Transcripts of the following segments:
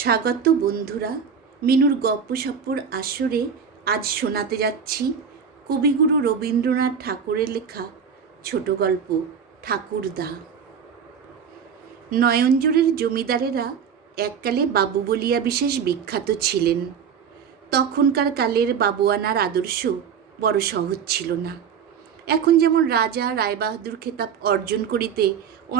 স্বাগত বন্ধুরা মিনুর গপ্প সপ্পর আসরে আজ শোনাতে যাচ্ছি কবিগুরু রবীন্দ্রনাথ ঠাকুরের লেখা ছোট গল্প ঠাকুরদা নয়নজোরের জমিদারেরা এককালে বাবু বলিয়া বিশেষ বিখ্যাত ছিলেন তখনকার কালের বাবুয়ানার আদর্শ বড় সহজ ছিল না এখন যেমন রাজা রায়বাহাদুর খেতাব অর্জন করিতে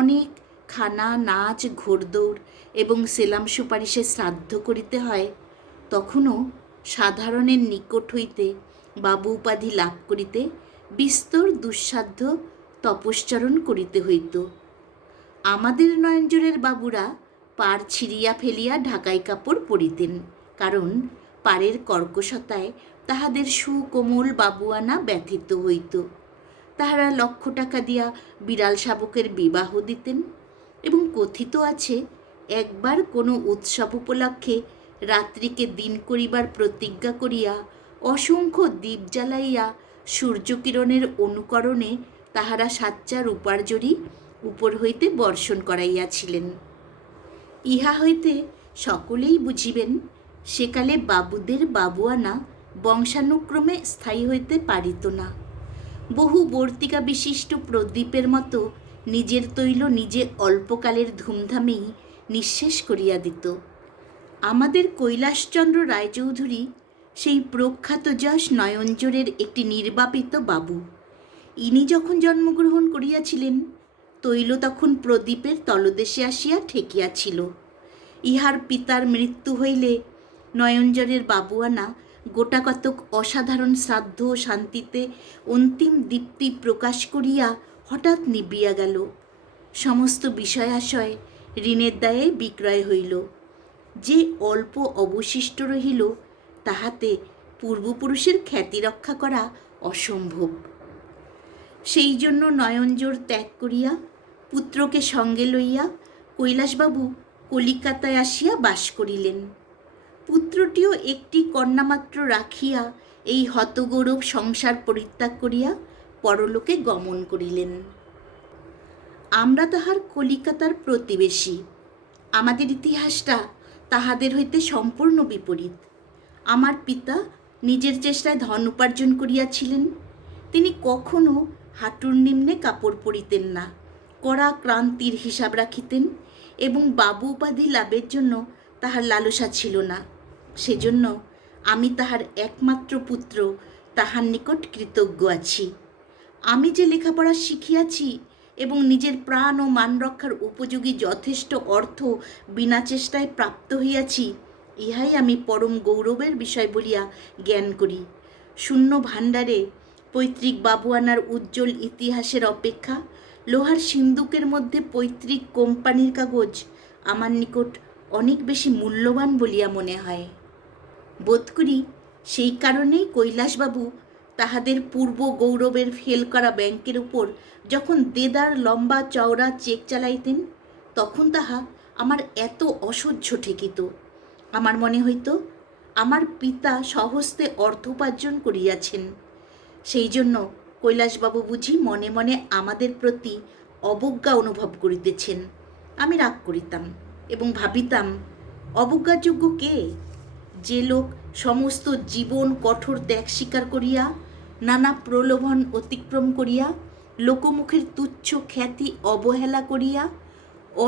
অনেক খানা নাচ ঘোরদৌড় এবং সেলাম সুপারিশে শ্রাদ্ধ করিতে হয় তখনও সাধারণের নিকট হইতে বাবু উপাধি লাভ করিতে বিস্তর দুঃসাধ্য তপশ্চারণ করিতে হইত আমাদের নয়নজোরের বাবুরা পার ছিঁড়িয়া ফেলিয়া ঢাকাই কাপড় পরিতেন কারণ পাড়ের কর্কশতায় তাহাদের সুকোমল বাবুয়ানা ব্যথিত হইত তাহারা লক্ষ টাকা দিয়া বিড়াল শাবকের বিবাহ দিতেন এবং কথিত আছে একবার কোনো উৎসব উপলক্ষে রাত্রিকে দিন করিবার প্রতিজ্ঞা করিয়া অসংখ্য দ্বীপ জ্বালাইয়া সূর্যকিরণের অনুকরণে তাহারা সাচ্চার উপার্জরি উপর হইতে বর্ষণ করাইয়াছিলেন ইহা হইতে সকলেই বুঝিবেন সেকালে বাবুদের বাবুয়ানা বংশানুক্রমে স্থায়ী হইতে পারিত না বহু বর্তিকা বিশিষ্ট প্রদীপের মতো নিজের তৈল নিজে অল্পকালের ধুমধামেই নিঃশেষ করিয়া দিত আমাদের কৈলাসচন্দ্র রায়চৌধুরী সেই প্রখ্যাত যশ নয়নজোরের একটি নির্বাপিত বাবু ইনি যখন জন্মগ্রহণ করিয়াছিলেন তৈল তখন প্রদীপের তলদেশে আসিয়া ঠেকিয়াছিল ইহার পিতার মৃত্যু হইলে নয়নজরের বাবুয়ানা কতক অসাধারণ শ্রাদ্ধ শান্তিতে অন্তিম দীপ্তি প্রকাশ করিয়া হঠাৎ নিবিয়া গেল সমস্ত বিষয়াশয় ঋণের দায়ে বিক্রয় হইল যে অল্প অবশিষ্ট রহিল তাহাতে পূর্বপুরুষের খ্যাতি রক্ষা করা অসম্ভব সেই জন্য নয়নজোর ত্যাগ করিয়া পুত্রকে সঙ্গে লইয়া কৈলাসবাবু কলিকাতায় আসিয়া বাস করিলেন পুত্রটিও একটি কন্যামাত্র রাখিয়া এই হতগৌরব সংসার পরিত্যাগ করিয়া পরলোকে গমন করিলেন আমরা তাহার কলিকাতার প্রতিবেশী আমাদের ইতিহাসটা তাহাদের হইতে সম্পূর্ণ বিপরীত আমার পিতা নিজের চেষ্টায় ধন উপার্জন করিয়াছিলেন তিনি কখনো হাঁটুর নিম্নে কাপড় পরিতেন না কড়া ক্রান্তির হিসাব রাখিতেন এবং বাবু উপাধি লাভের জন্য তাহার লালসা ছিল না সেজন্য আমি তাহার একমাত্র পুত্র তাহার নিকট কৃতজ্ঞ আছি আমি যে লেখাপড়া শিখিয়াছি এবং নিজের প্রাণ ও মান রক্ষার উপযোগী যথেষ্ট অর্থ বিনা চেষ্টায় প্রাপ্ত হইয়াছি ইহাই আমি পরম গৌরবের বিষয় বলিয়া জ্ঞান করি শূন্য ভাণ্ডারে পৈতৃক বাবুয়ানার উজ্জ্বল ইতিহাসের অপেক্ষা লোহার সিন্দুকের মধ্যে পৈতৃক কোম্পানির কাগজ আমার নিকট অনেক বেশি মূল্যবান বলিয়া মনে হয় বোধ করি সেই কারণেই কৈলাসবাবু তাহাদের পূর্ব গৌরবের ফেল করা ব্যাংকের উপর যখন দেদার লম্বা চওড়া চেক চালাইতেন তখন তাহা আমার এত অসহ্য ঠেকিত আমার মনে হইত আমার পিতা সহস্তে অর্থ উপার্জন করিয়াছেন সেই জন্য কৈলাসবাবু বুঝি মনে মনে আমাদের প্রতি অবজ্ঞা অনুভব করিতেছেন আমি রাগ করিতাম এবং ভাবিতাম অবজ্ঞাযোগ্য কে যে লোক সমস্ত জীবন কঠোর ত্যাগ স্বীকার করিয়া নানা প্রলোভন অতিক্রম করিয়া লোকমুখের তুচ্ছ খ্যাতি অবহেলা করিয়া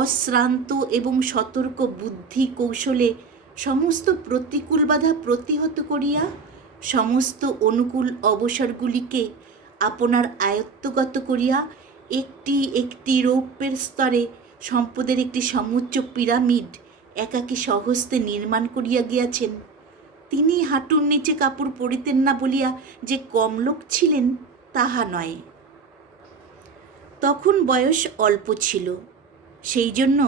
অশ্রান্ত এবং সতর্ক বুদ্ধি কৌশলে সমস্ত প্রতিকূল বাধা প্রতিহত করিয়া সমস্ত অনুকূল অবসরগুলিকে আপনার আয়ত্তগত করিয়া একটি একটি রৌপ্যের স্তরে সম্পদের একটি সমুচ্চ পিরামিড একাকী সহস্তে নির্মাণ করিয়া গিয়াছেন তিনি হাঁটুর নিচে কাপড় পরিতেন না বলিয়া যে কম লোক ছিলেন তাহা নয় তখন বয়স অল্প ছিল সেই জন্য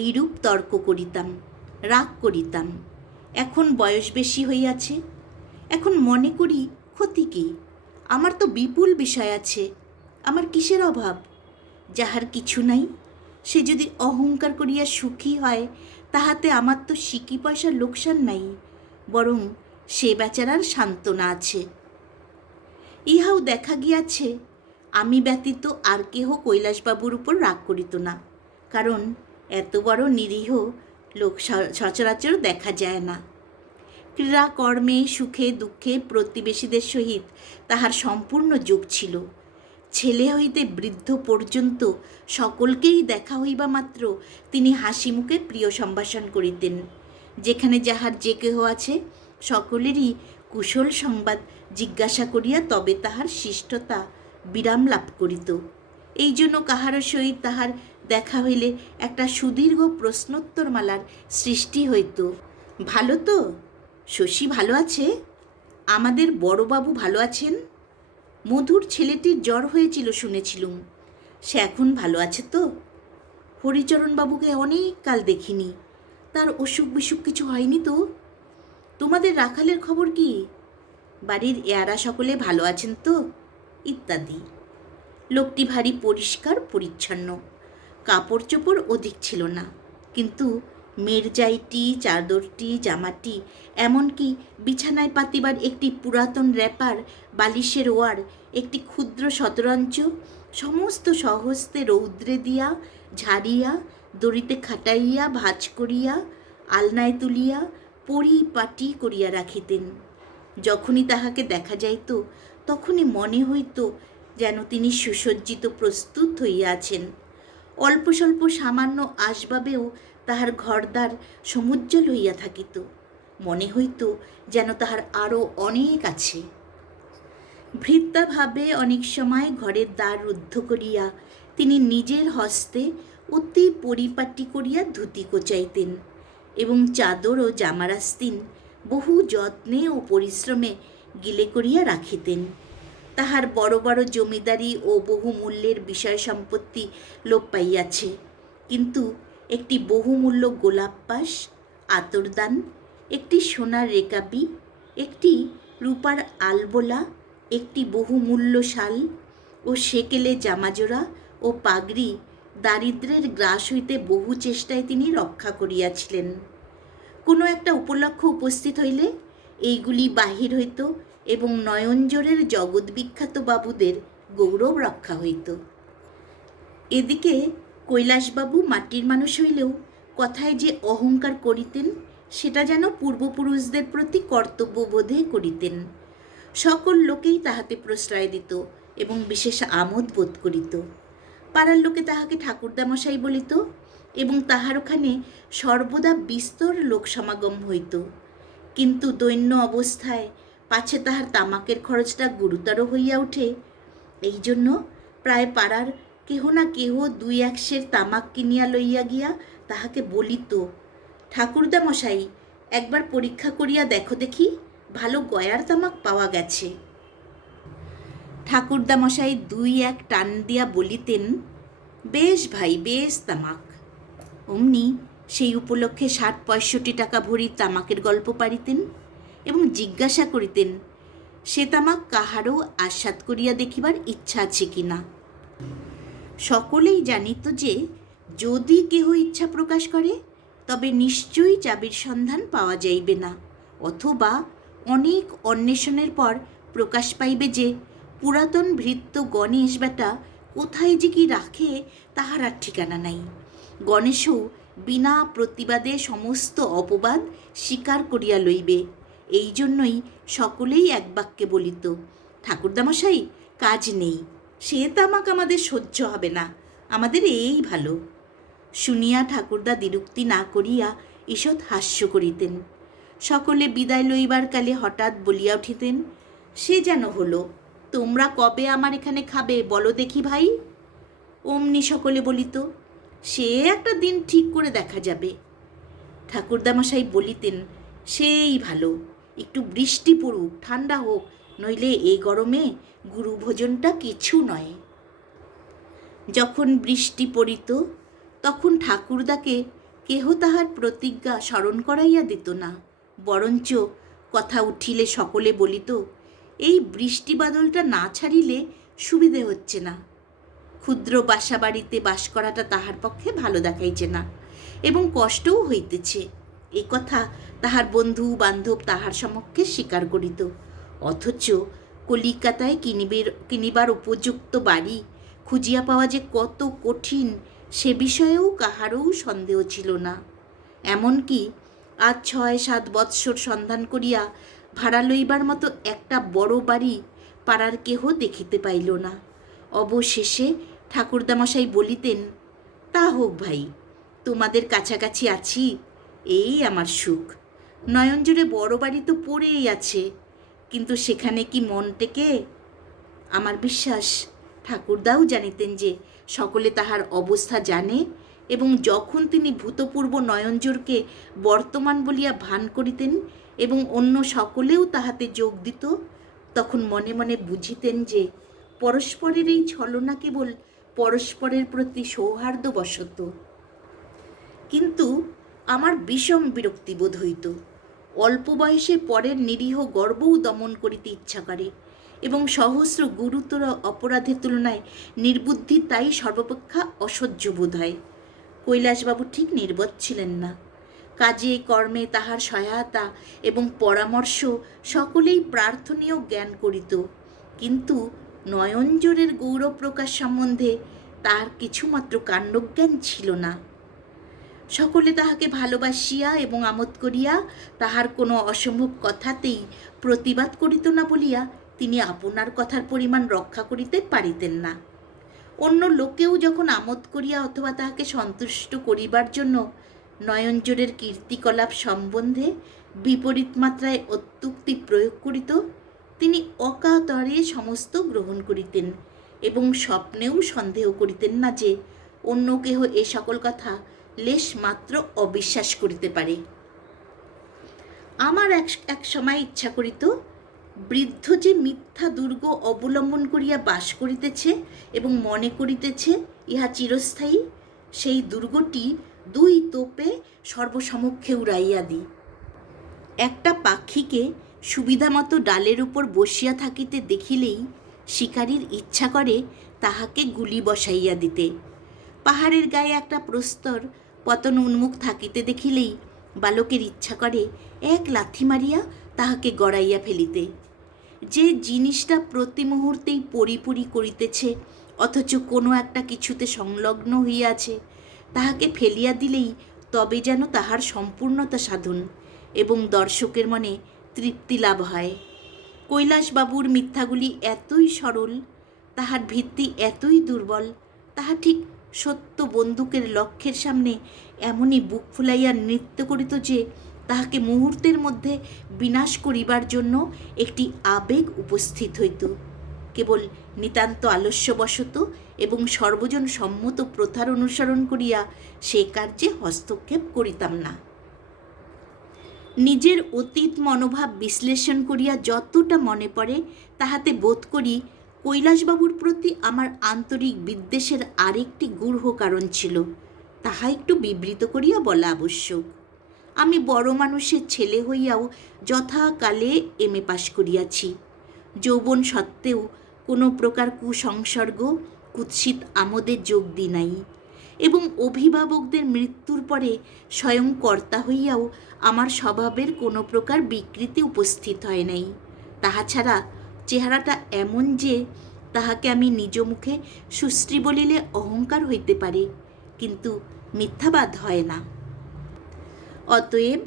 এইরূপ তর্ক করিতাম রাগ করিতাম এখন বয়স বেশি হইয়াছে এখন মনে করি ক্ষতি কী আমার তো বিপুল বিষয় আছে আমার কিসের অভাব যাহার কিছু নাই সে যদি অহংকার করিয়া সুখী হয় তাহাতে আমার তো সিকি পয়সার লোকসান নাই বরং সে বেচারার সান্ত্বনা আছে ইহাও দেখা গিয়াছে আমি ব্যতীত আর কেহ কৈলাসবাবুর উপর রাগ করিত না কারণ এত বড় নিরীহ লোক সচরাচর দেখা যায় না ক্রীড়া কর্মে সুখে দুঃখে প্রতিবেশীদের সহিত তাহার সম্পূর্ণ যোগ ছিল ছেলে হইতে বৃদ্ধ পর্যন্ত সকলকেই দেখা হইবা মাত্র তিনি হাসি মুখে প্রিয় সম্ভাষণ করিতেন যেখানে যাহার যে কেহ আছে সকলেরই কুশল সংবাদ জিজ্ঞাসা করিয়া তবে তাহার শিষ্টতা বিরাম লাভ করিত এই জন্য কাহারও সহিত তাহার দেখা হইলে একটা সুদীর্ঘ প্রশ্নোত্তরমালার সৃষ্টি হইত ভালো তো শশী ভালো আছে আমাদের বড়বাবু ভালো আছেন মধুর ছেলেটির জ্বর হয়েছিল শুনেছিলুম সে এখন ভালো আছে তো হরিচরণবাবুকে অনেক কাল দেখিনি তার অসুখ বিসুখ কিছু হয়নি তো তোমাদের রাখালের খবর কি বাড়ির এয়ারা সকলে ভালো আছেন তো ইত্যাদি লোকটি ভারী পরিষ্কার পরিচ্ছন্ন কাপড় চোপড় অধিক ছিল না কিন্তু মেরজাইটি চাদরটি জামাটি এমনকি বিছানায় পাতিবার একটি পুরাতন র্যাপার বালিশের ওয়ার একটি ক্ষুদ্র শতরঞ্চ সমস্ত সহস্তে রৌদ্রে দিয়া ঝাড়িয়া দড়িতে খাটাইয়া ভাজ করিয়া আলনায় তুলিয়া পরিপাটি করিয়া রাখিতেন যখনই তাহাকে দেখা যাইত তখনই মনে হইত যেন তিনি সুসজ্জিত প্রস্তুত হইয়াছেন অল্প স্বল্প সামান্য আসবাবেও তাহার ঘরদার সমুজ্জ্বল হইয়া থাকিত মনে হইত যেন তাহার আরও অনেক আছে ভৃত্যাভাবে অনেক সময় ঘরের দ্বার রুদ্ধ করিয়া তিনি নিজের হস্তে অতি পরিপাটি করিয়া ধুতি কোচাইতেন এবং চাদর ও জামারাস্তিন বহু যত্নে ও পরিশ্রমে গিলে করিয়া রাখিতেন তাহার বড় বড় জমিদারি ও বহু মূল্যের বিষয় সম্পত্তি লোপ পাইয়াছে কিন্তু একটি বহুমূল্য গোলাপ পাস আতরদান একটি সোনার রেকাবি একটি রূপার আলবোলা একটি বহুমূল্য শাল ও সেকেলে জামাজোড়া ও পাগড়ি দারিদ্রের গ্রাস হইতে বহু চেষ্টায় তিনি রক্ষা করিয়াছিলেন কোনো একটা উপলক্ষ উপস্থিত হইলে এইগুলি বাহির হইত এবং নয়নজোরের জগৎ বিখ্যাত বাবুদের গৌরব রক্ষা হইত এদিকে কৈলাসবাবু মাটির মানুষ হইলেও কথায় যে অহংকার করিতেন সেটা যেন পূর্বপুরুষদের প্রতি কর্তব্যবোধে করিতেন সকল লোকেই তাহাতে প্রশ্রয় দিত এবং বিশেষ আমোদ বোধ করিত পাড়ার লোকে তাহাকে ঠাকুরদামশাই বলিত এবং তাহার ওখানে সর্বদা বিস্তর লোক সমাগম হইত কিন্তু দৈন্য অবস্থায় পাছে তাহার তামাকের খরচটা গুরুতর হইয়া ওঠে এই জন্য প্রায় পাড়ার কেহ না কেহ দুই একশের তামাক কিনিয়া লইয়া গিয়া তাহাকে বলিত ঠাকুরদামশাই একবার পরীক্ষা করিয়া দেখো দেখি ভালো গয়ার তামাক পাওয়া গেছে ঠাকুরদামশাই দুই এক টান দিয়া বলিতেন বেশ ভাই বেশ তামাক অমনি সেই উপলক্ষে ষাট পঁয়ষট্টি টাকা ভরি তামাকের গল্প পারিতেন এবং জিজ্ঞাসা করিতেন সে তামাক কাহারও আস্বাদ করিয়া দেখিবার ইচ্ছা আছে কি না সকলেই জানিত যে যদি কেহ ইচ্ছা প্রকাশ করে তবে নিশ্চয়ই চাবির সন্ধান পাওয়া যাইবে না অথবা অনেক অন্বেষণের পর প্রকাশ পাইবে যে পুরাতন ভৃত্য গণেশ বেটা কোথায় যে কি রাখে তাহার আর ঠিকানা নাই গণেশও বিনা প্রতিবাদে সমস্ত অপবাদ স্বীকার করিয়া লইবে এই জন্যই সকলেই এক বাক্যে বলিত ঠাকুরদামশাই কাজ নেই সে তামাক আমাদের সহ্য হবে না আমাদের এই ভালো শুনিয়া ঠাকুরদা দ্বিরুক্তি না করিয়া ঈষৎ হাস্য করিতেন সকলে বিদায় লইবার কালে হঠাৎ বলিয়া উঠিতেন সে যেন হলো তোমরা কবে আমার এখানে খাবে বলো দেখি ভাই অমনি সকলে বলিত সে একটা দিন ঠিক করে দেখা যাবে ঠাকুরদামশাই বলিতেন সেই ভালো একটু বৃষ্টি পড়ুক ঠান্ডা হোক নইলে এই গরমে গুরু ভোজনটা কিছু নয় যখন বৃষ্টি পড়িত তখন ঠাকুরদাকে কেহ তাহার প্রতিজ্ঞা স্মরণ করাইয়া দিত না বরঞ্চ কথা উঠিলে সকলে বলিত এই বৃষ্টি বাদলটা না ছাড়িলে সুবিধে হচ্ছে না ক্ষুদ্র বাসা বাড়িতে বাস করাটা তাহার পক্ষে ভালো দেখাইছে না এবং কষ্টও হইতেছে এই কথা তাহার বন্ধু বান্ধব তাহার সমক্ষে স্বীকার করিত অথচ কলিকাতায় কিনিবের কিনিবার উপযুক্ত বাড়ি খুঁজিয়া পাওয়া যে কত কঠিন সে বিষয়েও কাহারও সন্দেহ ছিল না এমনকি আজ ছয় সাত বৎসর সন্ধান করিয়া ভাড়া লইবার মতো একটা বড় বাড়ি পাড়ার কেহ দেখিতে পাইল না অবশেষে ঠাকুরদামশাই বলিতেন তা হোক ভাই তোমাদের কাছাকাছি আছি এই আমার সুখ নয়নজুড়ে বড় বাড়ি তো পড়েই আছে কিন্তু সেখানে কি মন টেকে আমার বিশ্বাস ঠাকুরদাও জানিতেন যে সকলে তাহার অবস্থা জানে এবং যখন তিনি ভূতপূর্ব নয়নজোরকে বর্তমান বলিয়া ভান করিতেন এবং অন্য সকলেও তাহাতে যোগ দিত তখন মনে মনে বুঝিতেন যে পরস্পরের এই ছলনা কেবল পরস্পরের প্রতি সৌহার্দ্যবশত কিন্তু আমার বিষম বিরক্তিবোধ হইত অল্প বয়সে পরের নিরীহ গর্বও দমন করিতে ইচ্ছা করে এবং সহস্র গুরুতর অপরাধের তুলনায় নির্বুদ্ধি তাই সর্বপেক্ষা অসহ্য বোধ হয় কৈলাসবাবু ঠিক নির্বোধ ছিলেন না কাজে কর্মে তাহার সহায়তা এবং পরামর্শ সকলেই প্রার্থনীয় জ্ঞান করিত কিন্তু নয়নজোরের গৌরব প্রকাশ সম্বন্ধে তার কিছুমাত্র কাণ্ডজ্ঞান ছিল না সকলে তাহাকে ভালোবাসিয়া এবং আমোদ করিয়া তাহার কোনো অসম্ভব কথাতেই প্রতিবাদ করিত না বলিয়া তিনি আপনার কথার পরিমাণ রক্ষা করিতে পারিতেন না অন্য লোকেও যখন আমোদ করিয়া অথবা তাহাকে সন্তুষ্ট করিবার জন্য নয়নজোরের কীর্তিকলাপ সম্বন্ধে বিপরীত মাত্রায় অত্যুক্তি প্রয়োগ করিত তিনি অকাতরে সমস্ত গ্রহণ করিতেন এবং স্বপ্নেও সন্দেহ করিতেন না যে অন্য কেহ এ সকল কথা লেশ মাত্র অবিশ্বাস করিতে পারে আমার এক এক সময় ইচ্ছা করিত বৃদ্ধ যে মিথ্যা দুর্গ অবলম্বন করিয়া বাস করিতেছে এবং মনে করিতেছে ইহা চিরস্থায়ী সেই দুর্গটি দুই তোপে সর্বসমক্ষে উড়াইয়া দিই একটা পাখিকে সুবিধামতো ডালের উপর বসিয়া থাকিতে দেখিলেই শিকারীর ইচ্ছা করে তাহাকে গুলি বসাইয়া দিতে পাহাড়ের গায়ে একটা প্রস্তর পতন উন্মুখ থাকিতে দেখিলেই বালকের ইচ্ছা করে এক লাথি মারিয়া তাহাকে গড়াইয়া ফেলিতে যে জিনিসটা প্রতি মুহূর্তেই পরিপুরি করিতেছে অথচ কোনো একটা কিছুতে সংলগ্ন হইয়াছে তাহাকে ফেলিয়া দিলেই তবে যেন তাহার সম্পূর্ণতা সাধন এবং দর্শকের মনে তৃপ্তি লাভ হয় কৈলাসবাবুর মিথ্যাগুলি এতই সরল তাহার ভিত্তি এতই দুর্বল তাহা ঠিক সত্য বন্দুকের লক্ষ্যের সামনে এমনই বুক ফুলাইয়া নৃত্য করিত যে তাহাকে মুহূর্তের মধ্যে বিনাশ করিবার জন্য একটি আবেগ উপস্থিত হইত কেবল নিতান্ত আলস্যবশত এবং সর্বজন সম্মত প্রথার অনুসরণ করিয়া সে কার্যে হস্তক্ষেপ করিতাম না নিজের অতীত মনোভাব বিশ্লেষণ করিয়া যতটা মনে পড়ে তাহাতে বোধ করি কৈলাসবাবুর প্রতি আমার আন্তরিক বিদ্বেষের আরেকটি গূঢ় কারণ ছিল তাহা একটু বিবৃত করিয়া বলা আবশ্যক আমি বড় মানুষের ছেলে হইয়াও যথাকালে এম এ পাশ করিয়াছি যৌবন সত্ত্বেও কোনো প্রকার কুসংসর্গ কুৎসিত আমোদে যোগ দি নাই এবং অভিভাবকদের মৃত্যুর পরে স্বয়ং কর্তা হইয়াও আমার স্বভাবের কোনো প্রকার বিকৃতি উপস্থিত হয় নাই তাহা ছাড়া চেহারাটা এমন যে তাহাকে আমি নিজ মুখে সুশ্রী বলিলে অহংকার হইতে পারে কিন্তু মিথ্যাবাদ হয় না অতএব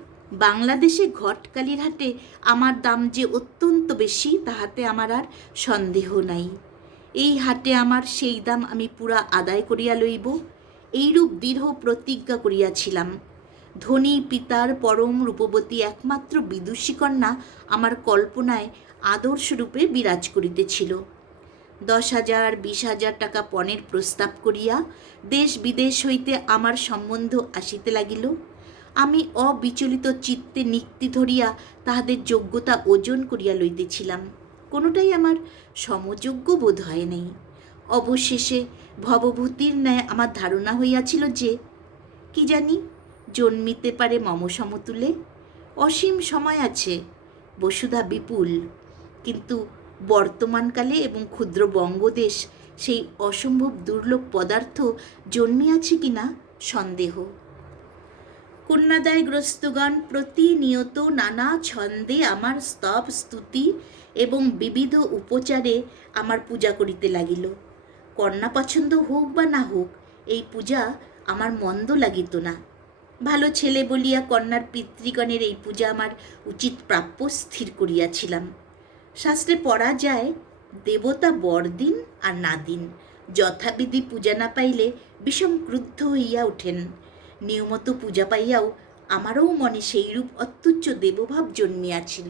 বাংলাদেশে ঘটকালির হাটে আমার দাম যে অত্যন্ত বেশি তাহাতে আমার আর সন্দেহ নাই এই হাটে আমার সেই দাম আমি পুরা আদায় করিয়া লইব এইরূপ দৃঢ় প্রতিজ্ঞা করিয়াছিলাম ধনী পিতার পরম রূপবতী একমাত্র বিদুষী কন্যা আমার কল্পনায় আদর্শরূপে বিরাজ করিতেছিল দশ হাজার বিশ হাজার টাকা পণের প্রস্তাব করিয়া দেশ বিদেশ হইতে আমার সম্বন্ধ আসিতে লাগিল আমি অবিচলিত চিত্তে নিক্তি ধরিয়া তাহাদের যোগ্যতা ওজন করিয়া লইতেছিলাম কোনোটাই আমার সমযোগ্য বোধ হয় নাই অবশেষে ভবভূতির ন্যায় আমার ধারণা হইয়াছিল যে কি জানি জন্মিতে পারে মম সমতুলে অসীম সময় আছে বসুধা বিপুল কিন্তু বর্তমানকালে এবং ক্ষুদ্র বঙ্গদেশ সেই অসম্ভব দুর্লভ পদার্থ জন্মিয়াছে কিনা সন্দেহ কন্যাদায়গ্রস্তগণ প্রতিনিয়ত নানা ছন্দে আমার স্তব স্তুতি এবং বিবিধ উপচারে আমার পূজা করিতে লাগিল কন্যা পছন্দ হোক বা না হোক এই পূজা আমার মন্দ লাগিত না ভালো ছেলে বলিয়া কন্যার পিতৃগণের এই পূজা আমার উচিত প্রাপ্য স্থির করিয়াছিলাম শাস্ত্রে পড়া যায় দেবতা বড়দিন আর না দিন যথাবিধি পূজা না পাইলে বিষম ক্রুদ্ধ হইয়া ওঠেন নিয়মত পূজা পাইয়াও আমারও মনে সেইরূপ অত্যুচ্চ দেবভাব জন্মিয়াছিল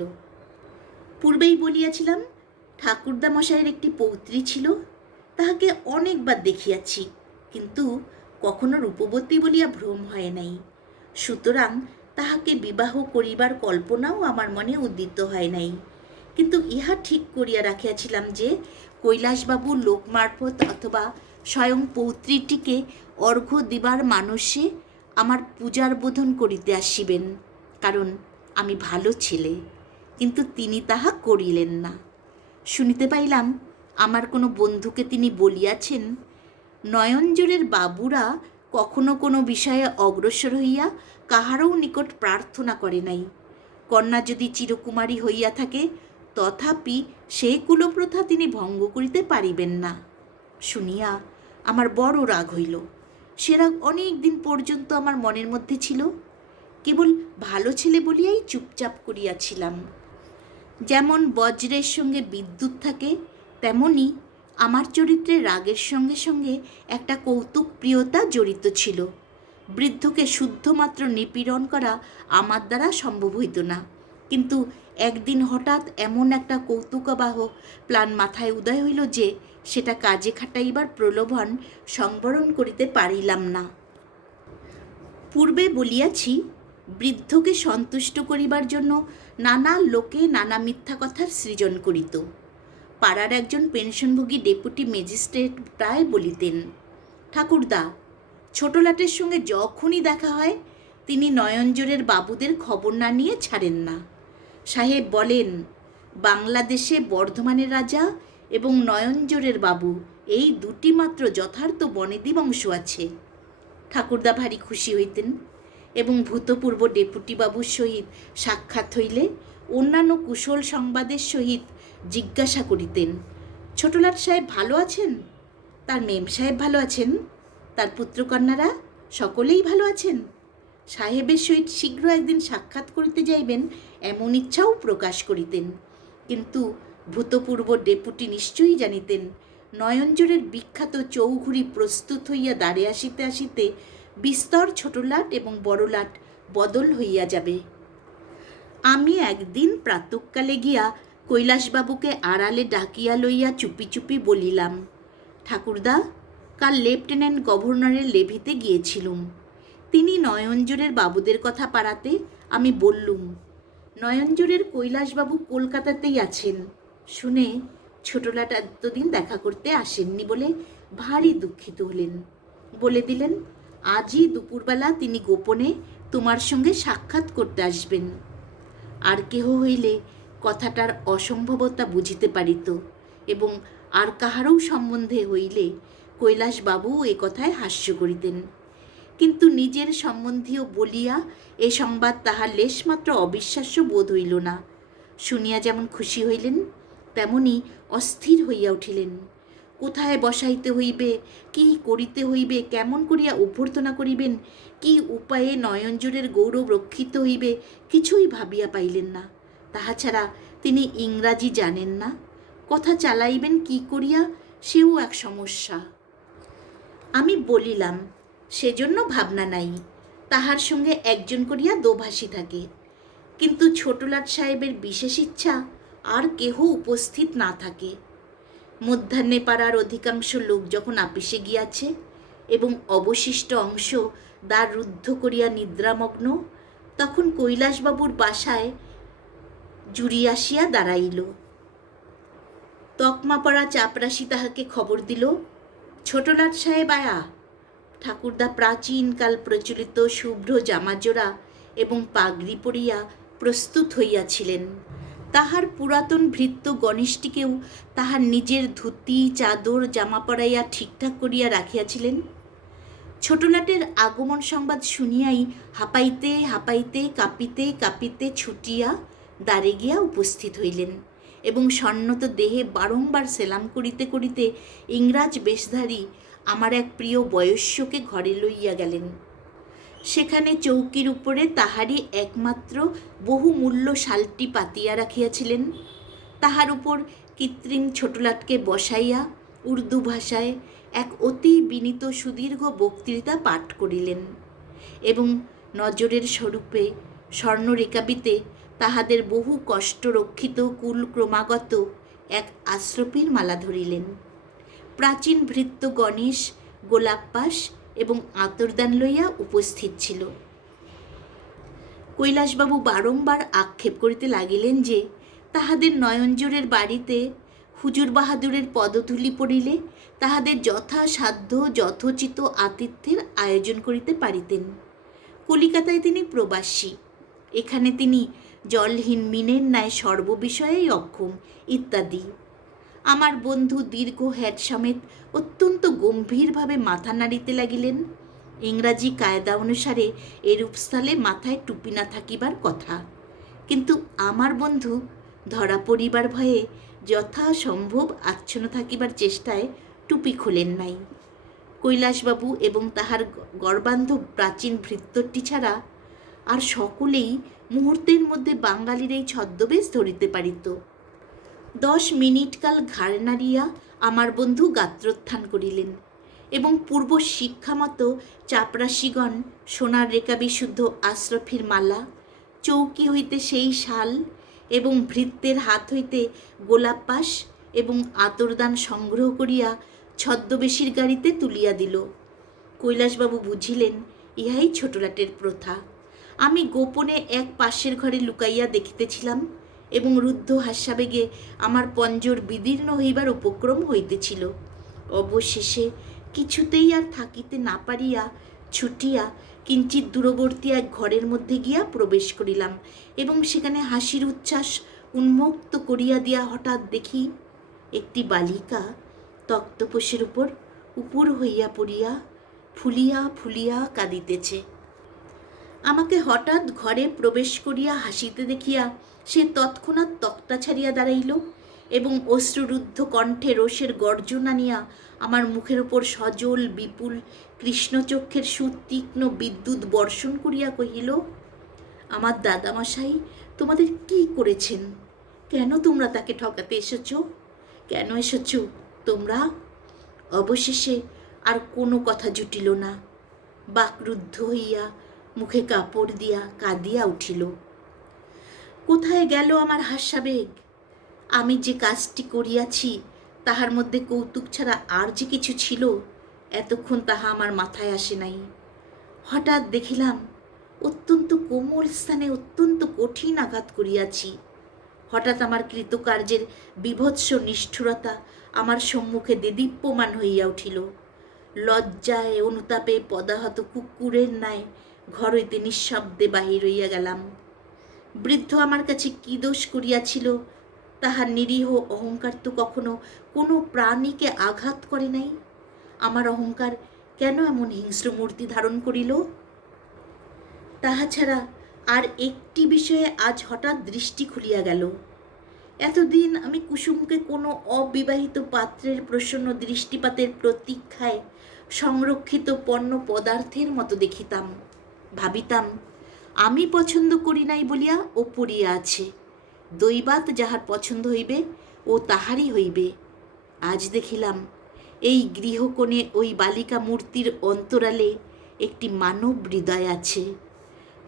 পূর্বেই বলিয়াছিলাম ঠাকুরদা মশাইয়ের একটি পৌত্রী ছিল তাহাকে অনেকবার দেখিয়াছি কিন্তু কখনো রূপবতী বলিয়া ভ্রম হয় নাই সুতরাং তাহাকে বিবাহ করিবার কল্পনাও আমার মনে উদ্দিত হয় নাই কিন্তু ইহা ঠিক করিয়া রাখিয়াছিলাম যে কৈলাসবাবু লোক মারফত অথবা স্বয়ং পৌত্রীটিকে অর্ঘ্য দিবার মানুষে আমার পূজার বোধন করিতে আসিবেন কারণ আমি ভালো ছেলে কিন্তু তিনি তাহা করিলেন না শুনিতে পাইলাম আমার কোনো বন্ধুকে তিনি বলিয়াছেন নয়নজোরের বাবুরা কখনো কোনো বিষয়ে অগ্রসর হইয়া কাহারও নিকট প্রার্থনা করে নাই কন্যা যদি চিরকুমারী হইয়া থাকে তথাপি সে কুলপ্রথা তিনি ভঙ্গ করিতে পারিবেন না শুনিয়া আমার বড় রাগ হইল সেরা অনেক দিন পর্যন্ত আমার মনের মধ্যে ছিল কেবল ভালো ছেলে বলিয়াই চুপচাপ করিয়াছিলাম যেমন বজ্রের সঙ্গে বিদ্যুৎ থাকে তেমনি আমার চরিত্রে রাগের সঙ্গে সঙ্গে একটা কৌতুক প্রিয়তা জড়িত ছিল বৃদ্ধকে শুদ্ধমাত্র নিপীড়ন করা আমার দ্বারা সম্ভব হইত না কিন্তু একদিন হঠাৎ এমন একটা কৌতুকাবাহ প্ল্যান মাথায় উদয় হইল যে সেটা কাজে খাটাইবার প্রলোভন সংবরণ করিতে পারিলাম না পূর্বে বলিয়াছি বৃদ্ধকে সন্তুষ্ট করিবার জন্য নানা লোকে নানা মিথ্যা কথার সৃজন করিত পাড়ার একজন পেনশনভোগী ডেপুটি ম্যাজিস্ট্রেট প্রায় বলিতেন ঠাকুরদা ছোটলাটের সঙ্গে যখনই দেখা হয় তিনি নয়নজোরের বাবুদের খবর না নিয়ে ছাড়েন না সাহেব বলেন বাংলাদেশে বর্ধমানের রাজা এবং নয়নজোরের বাবু এই দুটি মাত্র যথার্থ বনেদি বংশ আছে ঠাকুরদা ভারী খুশি হইতেন এবং ভূতপূর্ব ডেপুটিবাবুর সহিত সাক্ষাৎ হইলে অন্যান্য কুশল সংবাদের সহিত জিজ্ঞাসা করিতেন ছোটলাট সাহেব ভালো আছেন তার মেম সাহেব ভালো আছেন তার পুত্রকন্যারা সকলেই ভালো আছেন সাহেবের সহিত শীঘ্র একদিন সাক্ষাৎ করিতে যাইবেন এমন ইচ্ছাও প্রকাশ করিতেন কিন্তু ভূতপূর্ব ডেপুটি নিশ্চয়ই জানিতেন নয়নজোরের বিখ্যাত চৌঘুরি প্রস্তুত হইয়া দাঁড়ে আসিতে আসিতে বিস্তর ছোটলাট এবং বড়লাট বদল হইয়া যাবে আমি একদিন প্রাতকালে গিয়া কৈলাসবাবুকে আড়ালে ডাকিয়া লইয়া চুপি চুপি বলিলাম ঠাকুরদা কাল লেফটেন্যান্ট গভর্নরের লেভিতে গিয়েছিলুম তিনি নয়নজোরের বাবুদের কথা পাড়াতে আমি বললুম নয়নজোরের কৈলাসবাবু কলকাতাতেই আছেন শুনে ছোটলাটা এতদিন দেখা করতে আসেননি বলে ভারী দুঃখিত হলেন বলে দিলেন আজই দুপুরবেলা তিনি গোপনে তোমার সঙ্গে সাক্ষাৎ করতে আসবেন আর কেহ হইলে কথাটার অসম্ভবতা বুঝিতে পারিত এবং আর কাহারও সম্বন্ধে হইলে কৈলাসবাবু এ কথায় হাস্য করিতেন কিন্তু নিজের সম্বন্ধীয় বলিয়া এ সংবাদ তাহার লেশমাত্র অবিশ্বাস্য বোধ হইল না শুনিয়া যেমন খুশি হইলেন তেমনি অস্থির হইয়া উঠিলেন কোথায় বসাইতে হইবে কি করিতে হইবে কেমন করিয়া অভ্যর্থনা করিবেন কি উপায়ে নয়নজোরের গৌরব রক্ষিত হইবে কিছুই ভাবিয়া পাইলেন না তাহা ছাড়া তিনি ইংরাজি জানেন না কথা চালাইবেন কি করিয়া সেও এক সমস্যা আমি বলিলাম সেজন্য ভাবনা নাই তাহার সঙ্গে একজন করিয়া দোভাষী থাকে কিন্তু ছোটলাট সাহেবের বিশেষ ইচ্ছা আর কেহ উপস্থিত না থাকে মধ্যাহ্নে পাড়ার অধিকাংশ লোক যখন আপিসে গিয়াছে এবং অবশিষ্ট অংশ দ্বার রুদ্ধ করিয়া নিদ্রামগ্ন তখন কৈলাসবাবুর বাসায় জুড়ি আসিয়া দাঁড়াইল তকমাপাড়া চাপরাশি তাহাকে খবর দিল ছোটলাট সাহেব আয়া ঠাকুরদা প্রাচীনকাল প্রচলিত শুভ্র জামাজোড়া এবং পাগড়ি পরিয়া প্রস্তুত হইয়াছিলেন তাহার পুরাতন ভৃত্য গণেশটিকেও তাহার নিজের ধুতি চাদর জামা পরাইয়া ঠিকঠাক করিয়া রাখিয়াছিলেন ছোটনাটের আগমন সংবাদ শুনিয়াই হাঁপাইতে হাঁপাইতে কাঁপিতে কাঁপিতে ছুটিয়া দাঁড়ে গিয়া উপস্থিত হইলেন এবং সন্নত দেহে বারংবার সেলাম করিতে করিতে ইংরাজ বেশধারী আমার এক প্রিয় বয়স্যকে ঘরে লইয়া গেলেন সেখানে চৌকির উপরে তাহারই একমাত্র বহুমূল্য শালটি পাতিয়া রাখিয়াছিলেন তাহার উপর কৃত্রিম ছোটলাটকে বসাইয়া উর্দু ভাষায় এক অতি বিনীত সুদীর্ঘ বক্তৃতা পাঠ করিলেন এবং নজরের স্বরূপে স্বর্ণরেখাবিতে তাহাদের বহু কষ্ট রক্ষিত কুল ক্রমাগত এক আশ্রপীর মালা ধরিলেন প্রাচীন ভৃত্য গণেশ গোলাপ্পাস এবং আতরদান লইয়া উপস্থিত ছিল কৈলাসবাবু বারংবার আক্ষেপ করিতে লাগিলেন যে তাহাদের নয়নজোরের বাড়িতে হুজুর বাহাদুরের পদধূলি পড়িলে তাহাদের যথাসাধ্য যথোচিত আতিথ্যের আয়োজন করিতে পারিতেন কলিকাতায় তিনি প্রবাসী এখানে তিনি জলহীন মিনের ন্যায় সর্ববিষয়েই অক্ষম ইত্যাদি আমার বন্ধু দীর্ঘ হ্যাট সমেত অত্যন্ত গম্ভীরভাবে মাথা নাড়িতে লাগিলেন ইংরাজি কায়দা অনুসারে এরূপ স্থলে মাথায় টুপি না থাকিবার কথা কিন্তু আমার বন্ধু ধরা পড়িবার ভয়ে যথাসম্ভব আচ্ছন্ন থাকিবার চেষ্টায় টুপি খোলেন নাই কৈলাসবাবু এবং তাহার গর্বান্ধব প্রাচীন ভৃত্যটি ছাড়া আর সকলেই মুহূর্তের মধ্যে বাঙালির এই ছদ্মবেশ ধরিতে পারিত দশ মিনিটকাল ঘাড় নাড়িয়া আমার বন্ধু গাত্রোত্থান করিলেন এবং পূর্ব শিক্ষামতো চাপরাশিগণ সোনার রেখা বিশুদ্ধ আশ্রফির মালা চৌকি হইতে সেই শাল এবং ভৃত্যের হাত হইতে গোলাপ পাশ এবং আতরদান সংগ্রহ করিয়া ছদ্মবেশীর গাড়িতে তুলিয়া দিল কৈলাসবাবু বুঝিলেন ইহাই ছোটলাটের প্রথা আমি গোপনে এক পাশের ঘরে লুকাইয়া দেখিতেছিলাম এবং রুদ্ধ হাস্যাবেগে আমার পঞ্জর বিদীর্ণ হইবার উপক্রম হইতেছিল অবশেষে কিছুতেই আর থাকিতে না পারিয়া ছুটিয়া কিঞ্চিত দূরবর্তী এক ঘরের মধ্যে গিয়া প্রবেশ করিলাম এবং সেখানে হাসির উচ্ছ্বাস উন্মুক্ত করিয়া দিয়া হঠাৎ দেখি একটি বালিকা তক্তপোষের উপর উপর হইয়া পড়িয়া ফুলিয়া ফুলিয়া কাঁদিতেছে আমাকে হঠাৎ ঘরে প্রবেশ করিয়া হাসিতে দেখিয়া সে তৎক্ষণাৎ তক্তা ছাড়িয়া দাঁড়াইল এবং অশ্রুরুদ্ধ কণ্ঠে রোষের গর্জনা নিয়া আমার মুখের ওপর সজল বিপুল কৃষ্ণচক্ষের সুতীক্ষ্ণ বিদ্যুৎ বর্ষণ করিয়া কহিল আমার দাদামশাই তোমাদের কি করেছেন কেন তোমরা তাকে ঠকাতে এসেছ কেন এসেছ তোমরা অবশেষে আর কোনো কথা জুটিল না বাকরুদ্ধ হইয়া মুখে কাপড় দিয়া কাঁদিয়া উঠিল কোথায় গেল আমার হাস্যাবেগ আমি যে কাজটি করিয়াছি তাহার মধ্যে কৌতুক ছাড়া আর যে কিছু ছিল এতক্ষণ তাহা আমার মাথায় আসে নাই হঠাৎ দেখিলাম অত্যন্ত কোমল স্থানে অত্যন্ত কঠিন আঘাত করিয়াছি হঠাৎ আমার কৃতকার্যের বিভৎস নিষ্ঠুরতা আমার সম্মুখে দেদীপ্যমান হইয়া উঠিল লজ্জায় অনুতাপে পদাহত কুকুরের ন্যায় ঘর হইতে নিঃশব্দে বাহির হইয়া গেলাম বৃদ্ধ আমার কাছে কি দোষ করিয়াছিল তাহার নিরীহ অহংকার তো কখনো কোনো প্রাণীকে আঘাত করে নাই আমার অহংকার কেন এমন হিংস্র মূর্তি ধারণ করিল তাহা ছাড়া আর একটি বিষয়ে আজ হঠাৎ দৃষ্টি খুলিয়া গেল এতদিন আমি কুসুমকে কোনো অবিবাহিত পাত্রের প্রসন্ন দৃষ্টিপাতের প্রতীক্ষায় সংরক্ষিত পণ্য পদার্থের মতো দেখিতাম ভাবিতাম আমি পছন্দ করি নাই বলিয়া ও পড়িয়া আছে দৈবাত যাহার পছন্দ হইবে ও তাহারই হইবে আজ দেখিলাম এই গৃহকোণে ওই বালিকা মূর্তির অন্তরালে একটি মানব হৃদয় আছে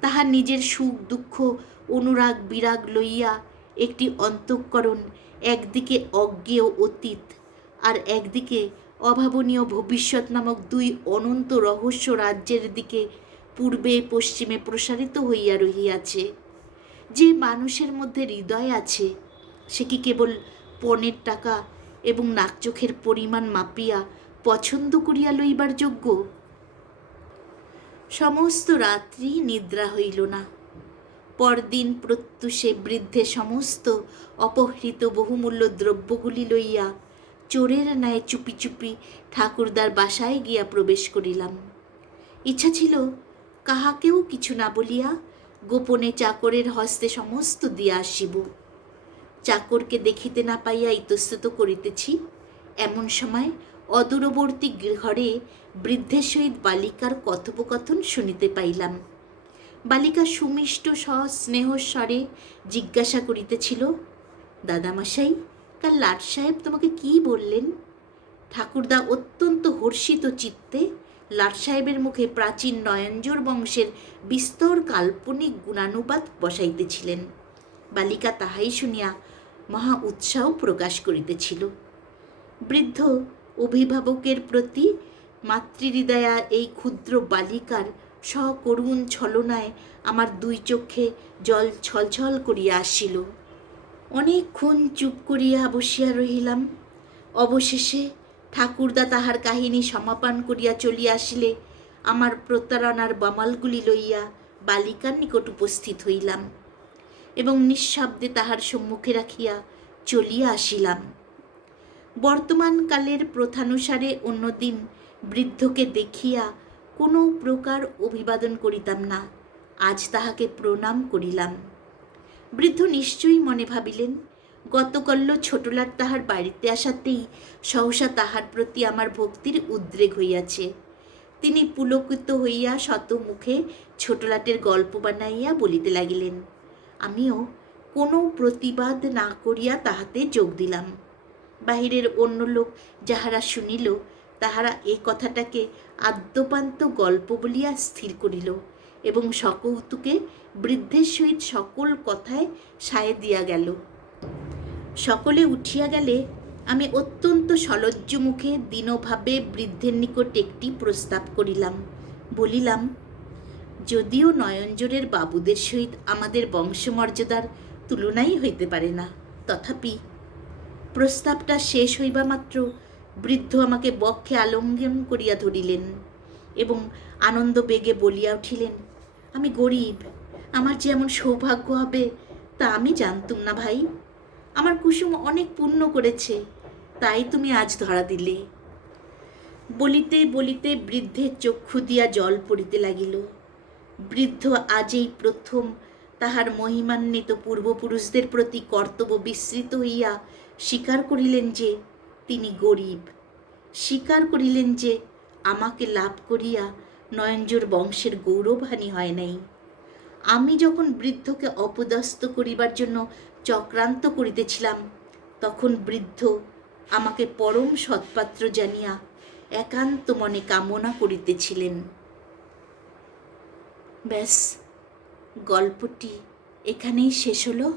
তাহার নিজের সুখ দুঃখ অনুরাগ বিরাগ লইয়া একটি অন্তঃকরণ একদিকে অজ্ঞেয় অতীত আর একদিকে অভাবনীয় ভবিষ্যৎ নামক দুই অনন্ত রহস্য রাজ্যের দিকে পূর্বে পশ্চিমে প্রসারিত হইয়া রহিয়াছে যে মানুষের মধ্যে হৃদয় আছে সে কি কেবল পণের টাকা এবং নাকচোখের পরিমাণ মাপিয়া পছন্দ করিয়া লইবার যোগ্য সমস্ত রাত্রি নিদ্রা হইল না পরদিন প্রত্যুষে বৃদ্ধে সমস্ত অপহৃত বহুমূল্য দ্রব্যগুলি লইয়া চোরের ন্যায় চুপি চুপি ঠাকুরদার বাসায় গিয়া প্রবেশ করিলাম ইচ্ছা ছিল কাহাকেও কিছু না বলিয়া গোপনে চাকরের হস্তে সমস্ত দিয়া আসিব চাকরকে দেখিতে না পাইয়া ইতস্তত করিতেছি এমন সময় অদূরবর্তী ঘরে বৃদ্ধের সহিত বালিকার কথোপকথন শুনিতে পাইলাম বালিকা সুমিষ্ট স্নেহস্বরে জিজ্ঞাসা করিতেছিল দাদামশাই কাল লাট সাহেব তোমাকে কি বললেন ঠাকুরদা অত্যন্ত হর্ষিত চিত্তে লাট সাহেবের মুখে প্রাচীন নয়নজোর বংশের বিস্তর কাল্পনিক গুণানুবাদ বসাইতেছিলেন বালিকা তাহাই শুনিয়া মহা উৎসাহ প্রকাশ করিতেছিল বৃদ্ধ অভিভাবকের প্রতি মাতৃহৃদয়া এই ক্ষুদ্র বালিকার সকরুণ ছলনায় আমার দুই চক্ষে জল ছলছল করিয়া আসিল অনেকক্ষণ চুপ করিয়া বসিয়া রহিলাম অবশেষে ঠাকুরদা তাহার কাহিনী সমাপন করিয়া চলিয়া আসিলে আমার প্রতারণার বামালগুলি লইয়া বালিকার নিকট উপস্থিত হইলাম এবং নিঃশব্দে তাহার সম্মুখে রাখিয়া চলিয়া আসিলাম বর্তমানকালের প্রথানুসারে অন্যদিন বৃদ্ধকে দেখিয়া কোনো প্রকার অভিবাদন করিতাম না আজ তাহাকে প্রণাম করিলাম বৃদ্ধ নিশ্চয়ই মনে ভাবিলেন গতকল্য ছোটলাট তাহার বাড়িতে আসাতেই সহসা তাহার প্রতি আমার ভক্তির উদ্রেগ হইয়াছে তিনি পুলকিত হইয়া শত মুখে ছোটলাটের গল্প বানাইয়া বলিতে লাগিলেন আমিও কোনো প্রতিবাদ না করিয়া তাহাতে যোগ দিলাম বাহিরের অন্য লোক যাহারা শুনিল তাহারা এ কথাটাকে আদ্যপান্ত গল্প বলিয়া স্থির করিল এবং সকৌতুকে বৃদ্ধের সহিত সকল কথায় সায় দিয়া গেল সকলে উঠিয়া গেলে আমি অত্যন্ত সলজ্জ মুখে দীনভাবে বৃদ্ধের নিকট একটি প্রস্তাব করিলাম বলিলাম যদিও নয়নজোরের বাবুদের সহিত আমাদের বংশমর্যাদার তুলনাই হইতে পারে না তথাপি প্রস্তাবটা শেষ হইবা মাত্র বৃদ্ধ আমাকে বক্ষে আলঙ্গন করিয়া ধরিলেন এবং আনন্দ বেগে বলিয়া উঠিলেন আমি গরিব আমার যে এমন সৌভাগ্য হবে তা আমি জানতুম না ভাই আমার কুসুম অনেক পূর্ণ করেছে তাই তুমি আজ ধরা দিলে বলিতে বলিতে বৃদ্ধের চক্ষু দিয়া জল পড়িতে লাগিল বৃদ্ধ আজই প্রথম তাহার মহিমান্বিত পূর্বপুরুষদের প্রতি কর্তব্য বিস্মৃত হইয়া স্বীকার করিলেন যে তিনি গরিব স্বীকার করিলেন যে আমাকে লাভ করিয়া নয়নজোর বংশের গৌরবহানি হয় নাই আমি যখন বৃদ্ধকে অপদস্থ করিবার জন্য চক্রান্ত করিতেছিলাম তখন বৃদ্ধ আমাকে পরম সৎপাত্র জানিয়া একান্ত মনে কামনা করিতেছিলেন ব্যাস গল্পটি এখানেই শেষ হলো